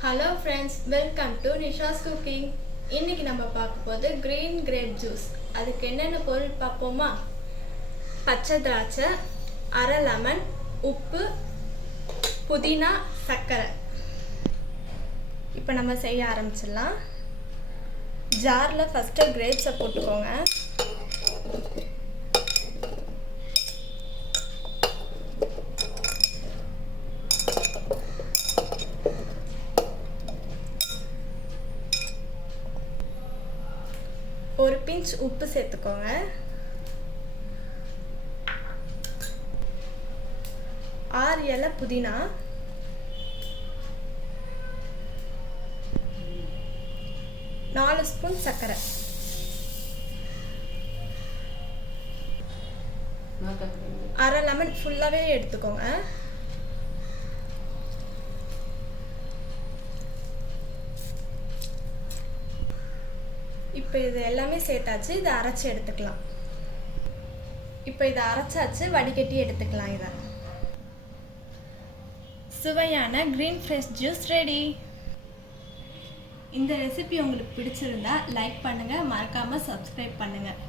Hello friends, welcome to Nisha's cooking. இன்றைக்கி நம்ம பார்க்க போது க்ரீன் கிரேப் ஜூஸ். அதுக்கு என்னென்ன பொருள் பார்ப்போமா? பச்சை திராட்சை, அரை லெமன், உப்பு, புதினா, சர்க்கரை. இப்போ நம்ம செய்ய ஆரம்பிச்சிடலாம். ஜாரில் ஃபஸ்ட்டு கிரேப்ஸை போட்டுக்கோங்க. ஒரு பிஞ்ச் உப்பு சேர்த்துக்கோங்க. ஆறு இலை புதினா, நாலு ஸ்பூன் சர்க்கரை, அரை லெமன் ஃபுல்லாகவே எடுத்துக்கோங்க. இப்போ இது எல்லாமே சேர்த்தாச்சு. இதை அரைச்சி எடுத்துக்கலாம். இப்போ இதை அரைச்சாச்சு, வடிகட்டி எடுத்துக்கலாம். இதை சுவையான க்ரீன் ஃப்ரெஷ் ஜூஸ் ரெடி. இந்த ரெசிபி உங்களுக்கு பிடிச்சிருந்தா லைக் பண்ணுங்கள், மறக்காமல் சப்ஸ்கிரைப் பண்ணுங்கள்.